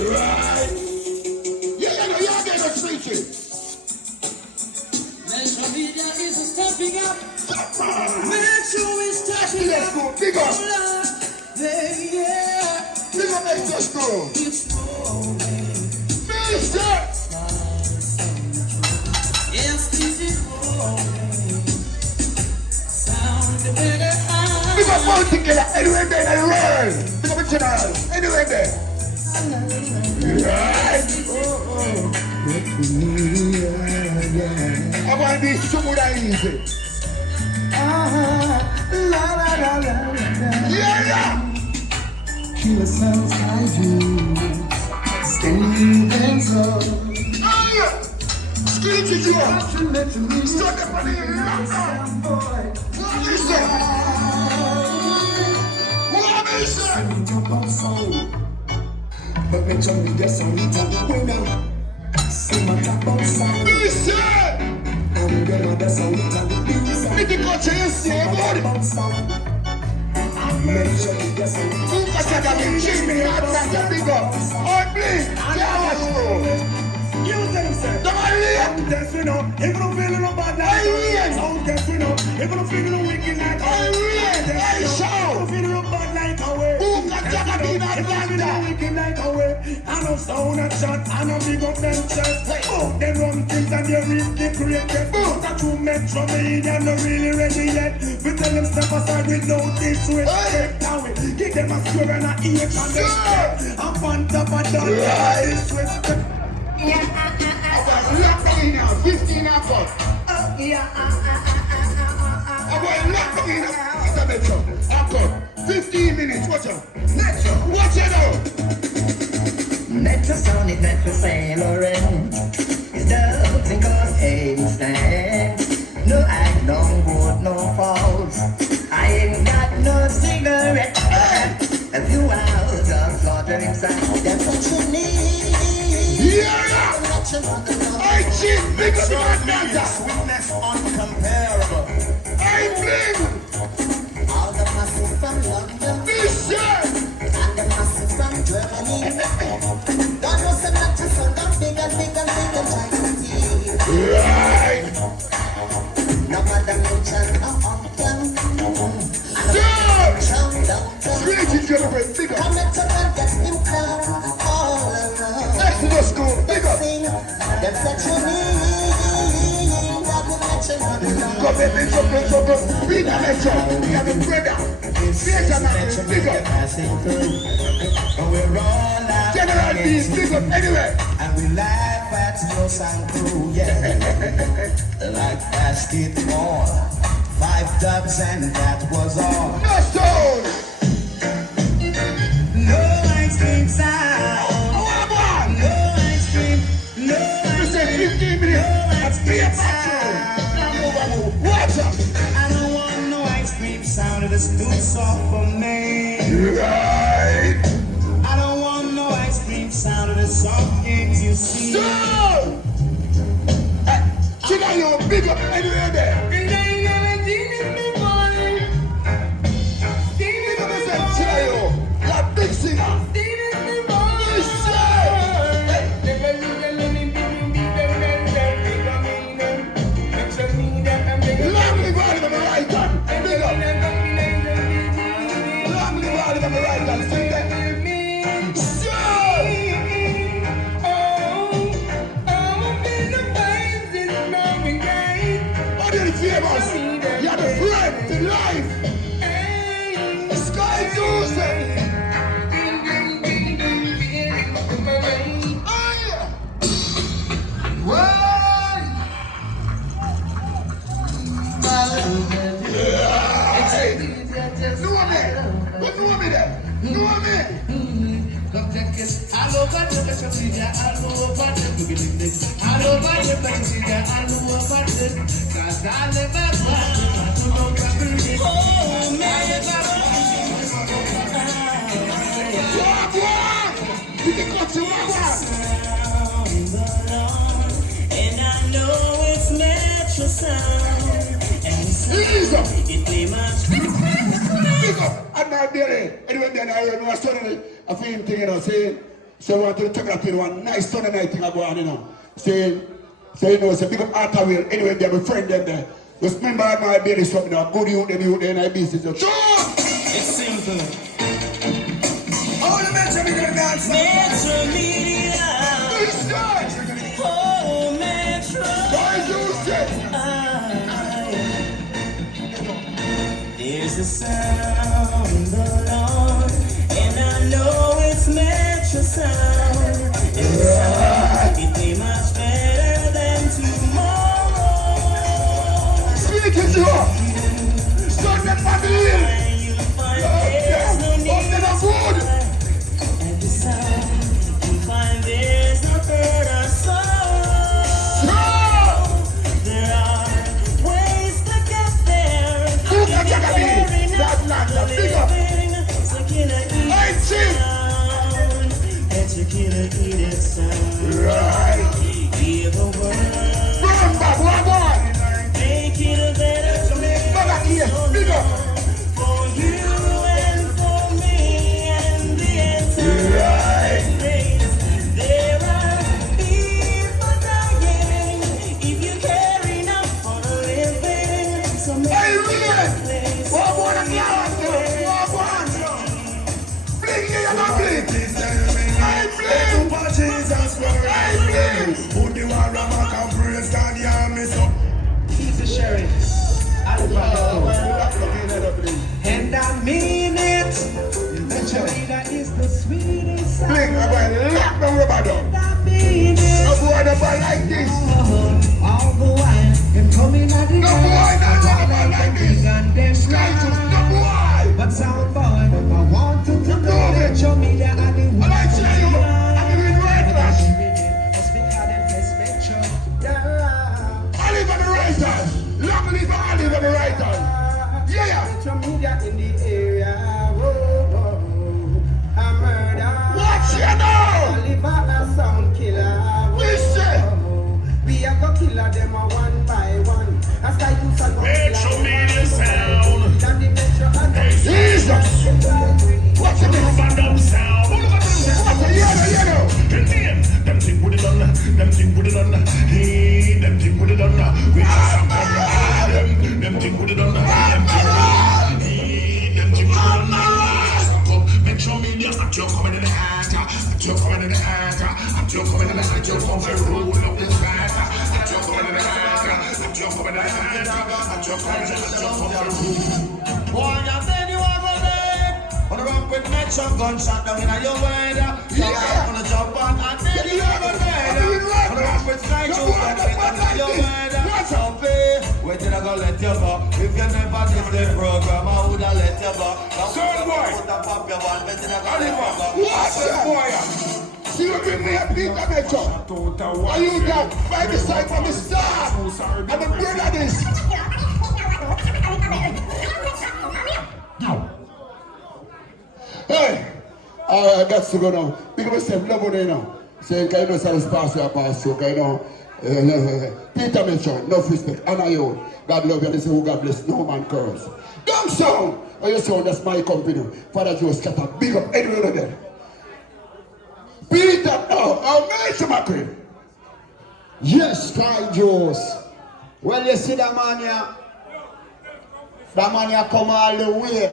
Right. Yeah, you're getting a preaching. METROMEDIA is stepping up. Metro is stepping Let's up. go, big up. Yeah. Big up, let's go. It's moving. Minister. Yes, this is moving. Sound better. Big up all together, anywhere there in the world. Big up the general, anywhere there. Right. I want this smooth and easy. Yeah. Killer sounds like you. Standing tall. Scream to you. Start the money. What is that? What is that? But METROMEDIA sound it up winner. See my top on sound. Listen. I'm gonna the sound it up winner. Make the culture you say about it. METROMEDIA sound it up. Super Saga, Jimmy, that's a big up. On me, Josh. You them say. Don't leave. Yes, we know. If you don't feel no bad like Hey, oh, yes, we know. If you don't feel no wicked like Hey, hey, show. If you don't feel no bad like away. Who can take a beat out If you feel no like wicked like away. I know sound and shot. I know big up them chest. Oh, they run things and they reap the greatest. That you METROMEDIA not really ready yet. We tell them step aside without this way. Give them a square and a ear and they up on top of that. Disrespect. I got locked in now, 15 hours. I got locked in now. It's a Metro. I've got 15 minutes. Watch out. Metro. Watch it out. Metro sound is Metro Saint Laurent. It's nothing cause Einstein. No act, no good, no false. I ain't got no cigarette. A few hours of slaughtering sound. That's what you need. Yeah. I cheat. Big up my dancer. Sweetness uncomparable. I bling. All the masses from London Listen. and the masses from Germany. God knows the Metro sound of bigger gigantic. Right. No matter mention, no uncle. Great generation. Big up. Come and turn and get him down all around. Exodus school. Big up. Sing, that's what you need. Come here, Metro. Big up Metro. We have a brother. Big up. General Bees. Big up anyway. And we laugh at no sound crew, yeah. Like basketball. 5 dubs and that was all. No stone. No ice cream sound. Oh, what? No ice cream. No You say 15 minutes. That's be a bathroom. Now move. Watch up. I don't want no ice cream sound. It is too soft for me. Right. I don't want no ice cream sound. It is soft things you see. So. Hey, check out your big up anywhere there. Big up yourself, check out your big singer. Long live all of them right hand. Big up. Long live all of them right hand. Sing that. What are the famous? You're the friend to life. Sky Tuesday. Oh yeah. Know me there. You can cut to my And I know it's Metro sound. And it play much. Big up. I'm not there. Anyway, then I know I started a film thing, you know, saying, So I want to take that in one nice Sunday night thing I go on, you know. Say, you know, say big up Arthur anyway, they have a friend them there. Just remember my baby something now. Good youth, them youth, then I business. Sure! It's simple. All the METROMEDIA dance. METROMEDIA. Oh, Metro. Why you say? There's a sound, the Lord, and I know it's Metro sound. And the sound, it be much better than tomorrow. Speak it to her. Start that family. You find there's no need to good. and the sound, you find there's no better sorrow. There are ways to get there. That land, the figure. So can I eat sound? And you can eat it sound. Right. Give a word. Run back, one more. Make it a better place. Go back here, big up. For you and for me and the entire race. There are people dying. If you care enough for the living, so make Hey, it a man. place. One more than that. One. Blink here, you don't blink. Hey, blink. Jesus Christ. Hey, blink. Who the war of Mac and praise God, yeah, me so. He's the sheriff. And I mean it. METROMEDIA is the sweetest sound. Blink, I'm going to lock the rubber down. I mean it. No boy never like this. All the while, them coming at the No boy never like this. Sky juice, no boy. But sound boy, I want to know METROMEDIA are the I like to you. I'm doing right flash. I live on the right hand. Long live I live on the right hand. Yeah. METROMEDIA in the area. A murder. Watch you now. Oliver, a sound killer. Listen. We are go killer them a one by one. As I use a gun METROMEDIA sound. that the Metro and the Jesus. Watch it. Random sound. Watch it. Yellow. Them thing put it on. Them thing put it on. Hey, them thing put it on. We just them thing put it on. Them thing put it on. METROMEDIA, I'm just coming in the hand. I'm just coming in the hand. I'm just coming in the hand. Just come and roll up this band. I'm just coming in the hand. I'm just coming in the hand. I'm just coming in the hand. Boy, I said you are ready. Wanna rock with Metro, gunshot down in your way. Yeah. Wanna jump on, I said you are ready. Wanna rock with Psycho, gunshot down in your way. What's up, where did I go let you go? If you never did the program, I woulda let you go. Son boy. Put up your one, where did I go let you go? Watch it. See you bring me a big Metro. Are you down by the side from the start? I'm a brother this. Hey, I got to go now. Big up yourself, love on you now. Say, can you know, service pass you, can you know? Peter Metro, enough respect, honor you. God love you, and say, who God bless, no man curse. Dumb sound! Oh, you sound, that's my company. Father Joe Scatter, big up everyone there. Peter, oh, Metro Macri. Yes, Sky Joes. Well, you see that man here? That man here come all the way.